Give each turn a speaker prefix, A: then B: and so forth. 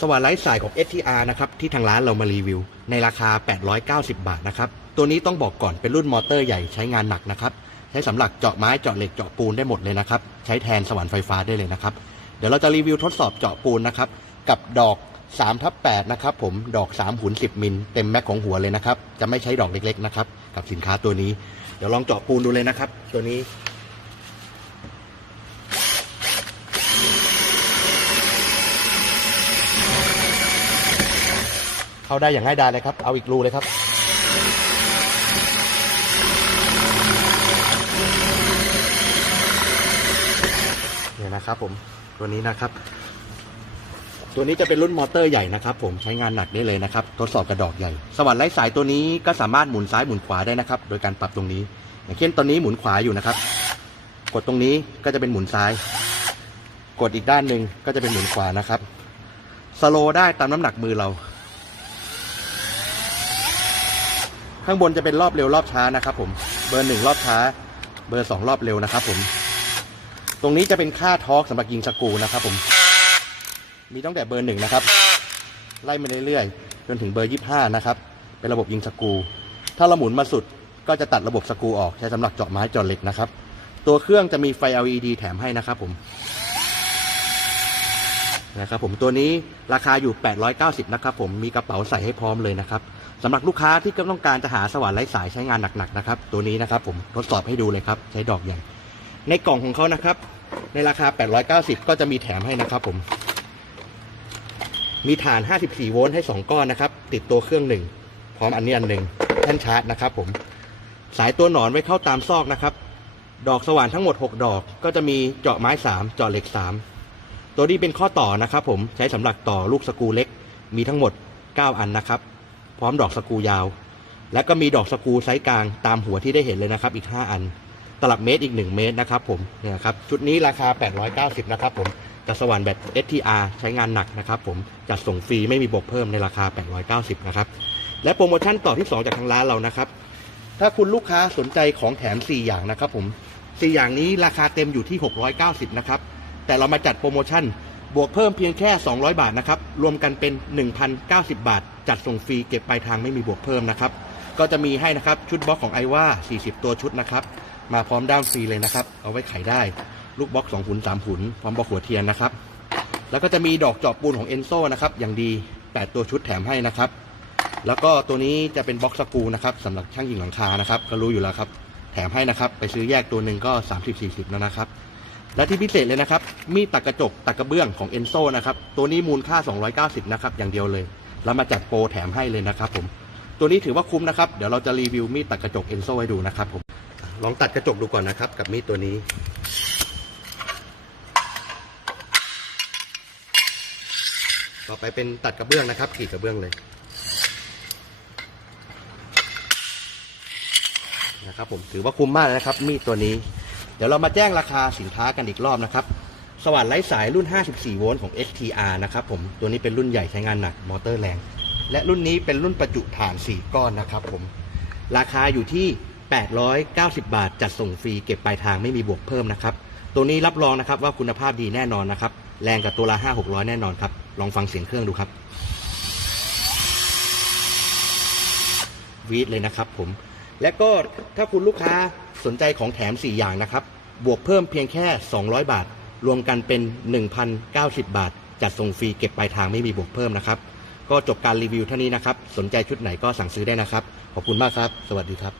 A: สว่านไร้สายของ STR นะครับที่ทางร้านเรามารีวิว ในราคา 890 บาทนะครับ ตัวนี้ต้องบอกก่อนเป็นรุ่นมอเตอร์ใหญ่ใช้งานหนักนะครับ ใช้สำหรับเจาะไม้เจาะเหล็กเจาะปูนได้หมดเลยนะครับ ใช้แทนสว่านไฟฟ้าได้เลยนะครับ เดี๋ยวเราจะรีวิวทดสอบเจาะปูนนะครับ กับดอก3ทับ8นะครับผมดอก3หุ่น10 มิลเต็มแม็กของหัวเลยนะครับ จะไม่ใช้ดอกเล็กๆนะครับ กับสินค้าตัวนี้ เดี๋ยวลองเจาะปูนดูเลยนะครับ ตัวนี้ เข้าได้อย่างง่ายดายเลยครับ เอาอีกรูเลยครับ เนี่ยนะครับผมตัวนี้นะครับ ตัวนี้จะเป็นรุ่นมอเตอร์ใหญ่นะครับ ผมใช้งานหนักได้เลยนะครับ ทดสอบกระดอกใหญ่ สว่านไร้สายตัวนี้ก็สามารถหมุนซ้ายหมุนขวาได้นะครับ โดยการปรับตรงนี้ อย่างเช่นตอนนี้หมุนขวาอยู่นะครับ กดตรงนี้ก็จะเป็นหมุนซ้าย กดอีกด้านหนึ่งก็จะเป็นหมุนขวานะครับสโลว์ได้ตามน้ำหนักมือเรา ข้างบนจะเป็นรอบเร็วรอบช้านะครับผม เบอร์หนึ่งรอบช้า เบอร์สองรอบเร็วนะครับผม ตรงนี้จะเป็นค่าทอร์กสำหรับยิงสกูนะครับผม มีตั้งแต่เบอร์หนึ่งนะครับ ไล่มาเรื่อยๆ จนถึงเบอร์ยี่ห้านะครับ เป็นระบบยิงสกู ถ้าเราหมุนมาสุดก็จะตัดระบบสกูออกใช้สำหรับเจาะไม้เจาะเหล็กนะครับ ตัวเครื่องจะมีไฟ LED แถมให้นะครับผม นะครับผมตัวนี้ราคาอยู่ 890 นะครับผมมีกระเป๋าใส่ให้พร้อมเลยนะครับสำหรับลูกค้าที่ก็ต้องการจะหาสว่านไร้สายใช้งานหนักๆนะครับตัวนี้นะครับผมทดสอบให้ดูเลยครับใช้ดอกใหญ่ในกล่องของเขานะครับ ในราคา 890 ก็จะมีแถมให้นะครับผม มีฐาน 54 โวลต์ให้ 2 ก้อนนะครับ ติดตัวเครื่องหนึ่งพร้อมอันนี้อันหนึ่งแท่นชาร์จนะครับผม สายตัวหนอนไว้เข้าตามซอกนะครับ ดอกสว่านทั้งหมด 6 ดอก ก็จะมีเจาะไม้ 3 เจาะเหล็ก 3 ตัวนี้เป็นข้อต่อนะครับผมใช้สำหรับต่อลูกสกูเล็ก มีทั้งหมด 9 อันนะครับ พร้อมดอกสกูยาว และก็มีดอกสกูไซส์กลางตามหัวที่ได้เห็นเลยนะครับ อีก 5 อัน ตลับเมตรอีก 1 เมตรนะครับผมเนี่ยครับชุดนี้ราคา 890 นะครับผมจัดสว่านแบบ STR ใช้งานหนักนะครับผมจัดส่งฟรีไม่มีบวกเพิ่มในราคา 890 นะครับและโปรโมชั่นต่อที่ 2 จากทางร้านเรานะครับ ถ้าคุณลูกค้าสนใจของแถม 4 อย่างนะครับผม 4 อย่างนี้ราคาเต็มอยู่ที่ 690 นะครับ แต่เรามาจัดโปรโมชั่น บวกเพิ่มเพียงแค่ 200 บาทนะครับ รวมกันเป็น 1,090 บาท จัดส่งฟรีเก็บปลายทางไม่มีบวกเพิ่มนะครับ ก็จะมีให้นะครับชุดบล็อกของไอว่า 40 ตัวชุดนะครับ มาพร้อมด้ามฟรีเลยนะครับ เอาไว้ไขได้ ลูกบล็อก2หุน3หุน พร้อมบล็อกหัวเทียนนะครับ แล้วก็จะมีดอกจาะปูนของเอนโซนะครับ อย่างดี 8 ตัวชุดแถมให้นะครับ แล้วก็ตัวนี้จะเป็นบล็อกสกูนะครับสำหรับช่างยิงหลังคานะครับ ก็รู้อยู่แล้วครับ แถมให้นะครับ ไปซื้อแยกตัวหนึ่งก็ 30-40 แล้วนะครับ และที่พิเศษเลยนะครับ มีดตักกระจกตักกระเบื้องของเอนโซนะครับ ตัวนี้มูลค่า 290 นะครับ อย่างเดียวเลย แล้วมาจัดโปรแถมให้เลยนะครับผม ตัวนี้ถือว่าคุ้มนะครับ เดี๋ยวเราจะรีวิวมีดตัดกระจกเอนโซให้ดูนะครับผม ลองตัดกระจกดูก่อนนะครับ กับมีดตัวนี้ ต่อไปเป็นตัดกระเบื้องนะครับกรีดกระเบื้องเลย นะครับผม ถือว่าคุ้มมากนะครับ มีดตัวนี้ เดี๋ยวเรามาแจ้งราคาสินค้ากันอีกรอบนะครับ สว่านไร้สายรุ่น 54 โวลต์ของ STR นะครับผม ตัวนี้เป็นรุ่นใหญ่ใช้งานหนัก มอเตอร์แรง และรุ่นนี้เป็นรุ่นประจุฐาน 4 ก้อนนะครับผม ราคาอยู่ที่ 890 บาท จัดส่งฟรี เก็บปลายทางไม่มีบวกเพิ่มนะครับ ตัวนี้รับรองนะครับว่าคุณภาพดีแน่นอนนะครับ แรงกับตัวละ 5 600 แน่นอนครับ ลองฟังเสียงเครื่องดูครับวีดเลยนะครับผม และก็ถ้าคุณลูกค้าสนใจของแถม 4 อย่างนะครับ บวกเพิ่มเพียงแค่ 200 บาท รวมกันเป็น 1,090 บาท จัดส่งฟรีเก็บปลายทางไม่มีบวกเพิ่มนะครับ ก็จบการรีวิวเท่านี้นะครับ สนใจชุดไหนก็สั่งซื้อได้นะครับ ขอบคุณมากครับ สวัสดีครับ